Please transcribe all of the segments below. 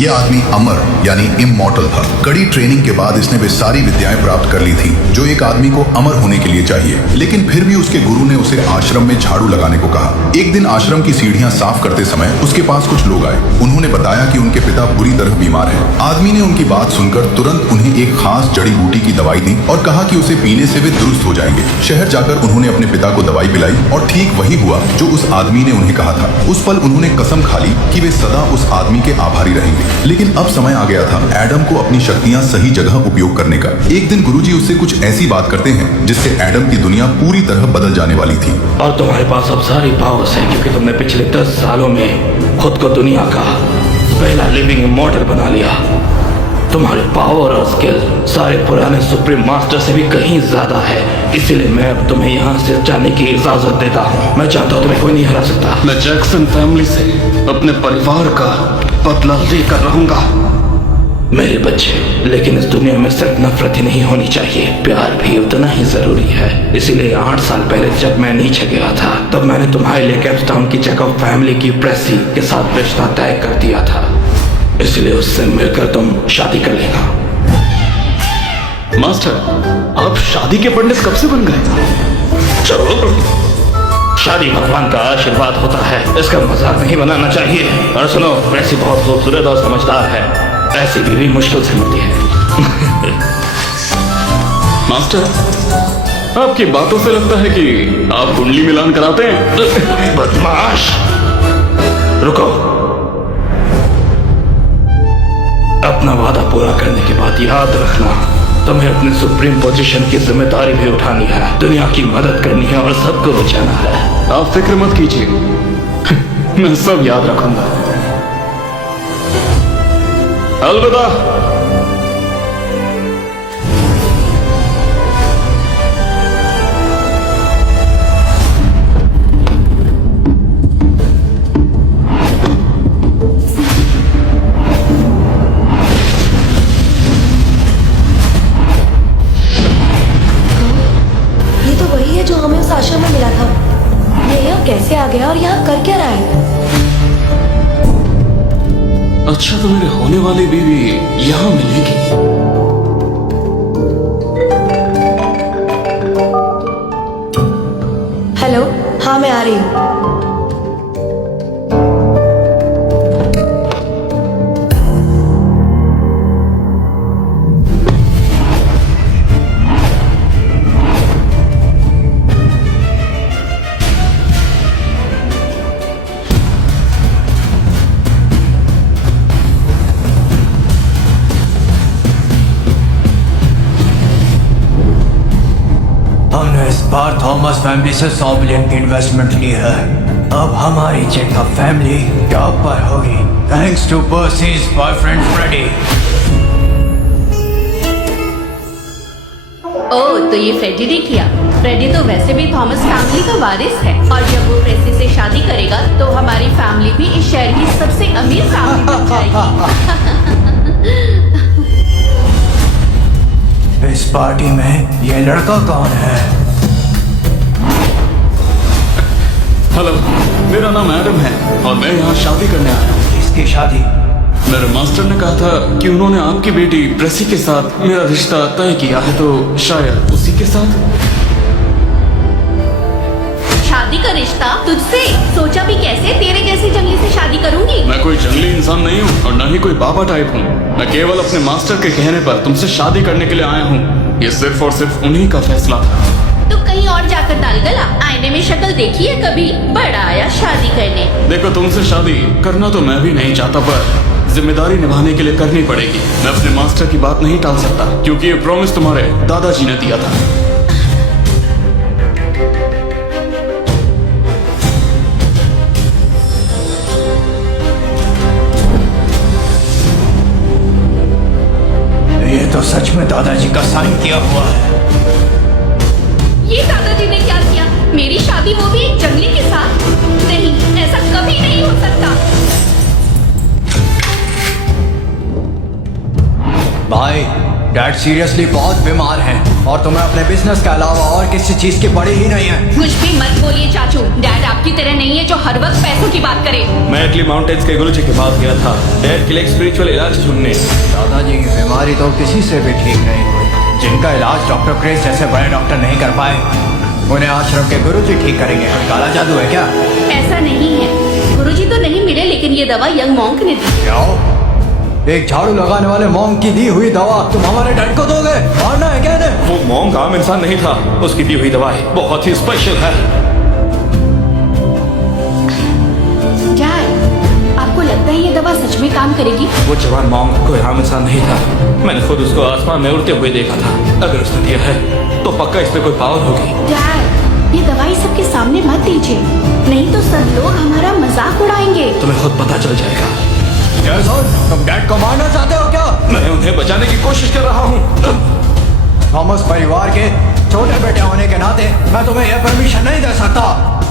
ये आदमी अमर यानी इमॉर्टल था। कड़ी ट्रेनिंग के बाद इसने वे सारी विद्याएं प्राप्त कर ली थी जो एक आदमी को अमर होने के लिए चाहिए, लेकिन फिर भी उसके गुरु ने उसे आश्रम में झाड़ू लगाने को कहा। एक दिन आश्रम की सीढ़ियां साफ करते समय उसके पास कुछ लोग आए। उन्होंने बताया कि उनके पिता बुरी तरह बीमार हैं। आदमी ने उनकी बात सुनकर तुरंत उन्हें एक खास जड़ी बूटी की दवाई दी और कहा कि उसे पीने से वे दुरुस्त हो जाएंगे। शहर जाकर उन्होंने अपने पिता को दवाई पिलाई और ठीक वही हुआ जो उस आदमी ने उन्हें कहा था। उस पल उन्होंने कसम खा ली कि वे सदा उस आदमी के आभारी रहेंगे। लेकिन अब समय आ गया था एडम को अपनी शक्तियां सही जगह उपयोग करने का। एक दिन गुरुजी उससे कुछ ऐसी बात करते हैं जिससे एडम की दुनिया पूरी तरह बदल जाने वाली थी। और तुम्हारे पास अब सारी पावर्स है क्योंकि तुमने पिछले 10 सालों में खुद को दुनिया का पहला लिविंग इमॉर्टल बना लिया। तुम्हारे पावर और स्किल सारे पुराने सुप्रीम मास्टर से भी कहीं ज्यादा है, इसीलिए मैं अब तुम्हें यहाँ से जाने की इजाजत देता हूँ। मैं चाहता हूँ तुम्हें कोई नहीं हरा सकता। मैं जैक्सन फैमिली से अपने परिवार का बदला लेकर रहूंगा। मेरे बच्चे, लेकिन इस दुनिया में सिर्फ नफरत ही नहीं होनी चाहिए, प्यार भी उतना ही जरूरी है। इसीलिए 8 साल पहले जब मैं नीचे गया था तब मैंने तुम्हारे लिए कैप्सटाउन की जगह फैमिली की प्रेसी के साथ रिश्ता तय कर दिया था। इसलिए उससे मिलकर तुम शादी कर लेना। मास्टर, आप शादी के पंडित कब से बन गए? चलो, शादी भगवान का आशीर्वाद होता है, इसका मजाक नहीं बनाना चाहिए। और सुनो, प्रेसी बहुत खूबसूरत और समझदार है, ऐसी बीवी मुश्किल से मिलती है। मास्टर, आपकी बातों से लगता है कि आप कुंडली मिलान कराते हैं। बदमाश, रुको। अपना वादा पूरा करने के बाद याद रखना, तुम्हें अपनी सुप्रीम पोजीशन की जिम्मेदारी भी उठानी है, दुनिया की मदद करनी है और सबको बचाना है। आप फिक्र मत कीजिए, मैं सब याद रखूंगा। अलविदा। जो हमें उस आश्रम में मिला था, ये यहाँ कैसे आ गया और यहाँ कर क्या रहा है? अच्छा, तो मेरे होने वाली बीवी यहाँ मिलेगी। हेलो, हाँ मैं आ रही हूँ। हमने इस बार थॉमस फैमिली से 100 मिलियन की इन्वेस्टमेंट ली है। अब हमारी चेकअप फैमिली टॉप पर होगी, थैंक्स टू पर्सीज बॉयफ्रेंड फ्रेडी। ओह, तो ये फ्रेडी ने किया। फ्रेडी तो वैसे भी थॉमस फैमिली का वारिस है और जब वो प्रेसी से शादी करेगा तो हमारी फैमिली भी इस शहर की सबसे अमीर फैमिली बन जाएगी। इस पार्टी में ये लड़का कौन है? हेलो, मेरा नाम एडम है और मैं यहाँ शादी करने आया हूँ। इसकी शादी? मेरे मास्टर ने कहा था कि उन्होंने आपकी बेटी प्रेसी के साथ मेरा रिश्ता तय किया है, तो शायद उसी के साथ। शादी का रिश्ता तुझसे? सोचा भी कैसे तेरे जैसे जंगली से शादी करूंगी? मैं कोई जंगली इंसान नहीं हूँ और न ही कोई बाबा टाइप हूँ। मैं केवल अपने मास्टर के कहने पर तुमसे शादी करने के लिए आया हूँ। ये सिर्फ और सिर्फ उन्हीं का फैसला था। तो कहीं और जाकर डाल गला। आईने में शक्ल देखी है कभी? बड़ा आया शादी करने। देखो, तुमसे शादी करना तो मैं भी नहीं चाहता, पर जिम्मेदारी निभाने के लिए करनी पड़ेगी। मैं अपने मास्टर की बात नहीं टाल सकता क्योंकि ये प्रॉमिस तुम्हारे दादाजी ने दिया था। ये तो सच में दादाजी का साइन किया हुआ है। ये दादाजी ने क्या किया? मेरी शादी वो भी एक जंगली के साथ? नहीं, ऐसा कभी नहीं हो सकता। भाई, डैड सीरियसली बहुत बीमार हैं और तुम्हें अपने बिजनेस के अलावा और किसी चीज की पड़ी ही नहीं है। कुछ भी मत बोलिए चाचू, डैड आपकी तरह नहीं है जो हर वक्त पैसों की बात करे। मैं इटली माउंटेन्स के गुरुजी के पास गया था डैड के लिए स्पिरिचुअल इलाज ढूंढने। दादाजी की बीमारी तो किसी से भी ठीक नहीं हुई। जिनका इलाज डॉक्टर क्रिस जैसे बड़े डॉक्टर नहीं कर पाए, उन्हें आश्रम के गुरुजी ठीक करेंगे। काला जादू है क्या? ऐसा नहीं है, गुरुजी तो नहीं मिले, लेकिन ये दवा यंग मॉन्क ने दी। क्या? एक झाड़ू लगाने वाले मॉन्क की दी हुई दवा तुम हमारे डैड को दोगे? मारना है क्या इन्हें? वो मॉन्क आम इंसान नहीं था, उसकी दी हुई दवाई बहुत ही स्पेशल है। डैड, आपको लगता है ये दवा सच में काम करेगी? वो जवान मॉन्क कोई आम इंसान नहीं था। मैंने खुद उसको आसमान में उड़ते हुए देखा था। अगर उसने दिया है तो पक्का इसमें कोई पावर होगी। डैड, ये दवाई सबके सामने मत दीजिए, नहीं तो सब लोग हमारा मजाक उड़ाएंगे। तुम्हें खुद पता चल जाएगा। तुम डैड को मारना चाहते हो क्या? मैं उन्हें बचाने की कोशिश कर रहा हूँ। थॉमस परिवार के छोटे बेटे होने के नाते मैं तुम्हें यह परमिशन नहीं दे सकता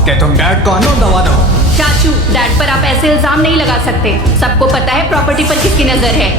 कि तुम डैड को अननोन दवा दो। चाचू, डैड पर आप ऐसे इल्जाम नहीं लगा सकते। सबको पता है प्रॉपर्टी पर किसकी नजर है।